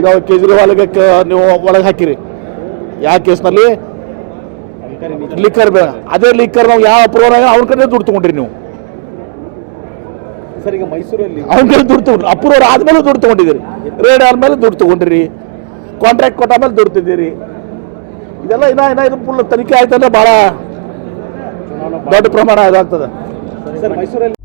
ಈಗ ಕೇಜ್ರಿವಾಲ್ಗೆ ನೀವು ಒಳಗೆ ಹಾಕಿರಿ ಯಾವ ಕೇಸ್ನಲ್ಲಿ ಲಿಕ್ಕರ್ ಬೇಡ, ಅದೇ ಲಿಕ್ಕರ್ ನಾವು ಯಾವ ಅಪ್ರೂವಲ್ ಆಗ ಅವ್ನ ಕಡೆ ದುಡ್ಡು ತೊಗೊಂಡ್ರಿ ನೀವು. ಸರ್ ಈಗ ಮೈಸೂರಲ್ಲಿ ಅವ್ನ ಕಡೆ ದುಡ್ಡು ತೊಗೊಂಡ್ರಿ, ಅಪ್ರೂವಲ್ ಆದ್ಮೇಲೆ ದುಡ್ಡು ತೊಗೊಂಡಿದ್ದೀರಿ, ರೇಡ್ ಆದ್ಮೇಲೆ ದುಡ್ಡು ತೊಗೊಂಡ್ರಿ, ಕಾಂಟ್ರಾಕ್ಟ್ ಕೊಟ್ಟಾದ್ಮೇಲೆ ದುಡ್ಡು ತಿಂದಿರಿ. ಇದೆಲ್ಲ ಇದು ಫುಲ್ ತನಿಖೆ ಆಯ್ತಂದ್ರೆ ಭಾಳ ದೊಡ್ಡ ಪ್ರಮಾಣ ಇದಾಗ್ತದೆ. ಸರ್ ಮೈಸೂರಲ್ಲಿ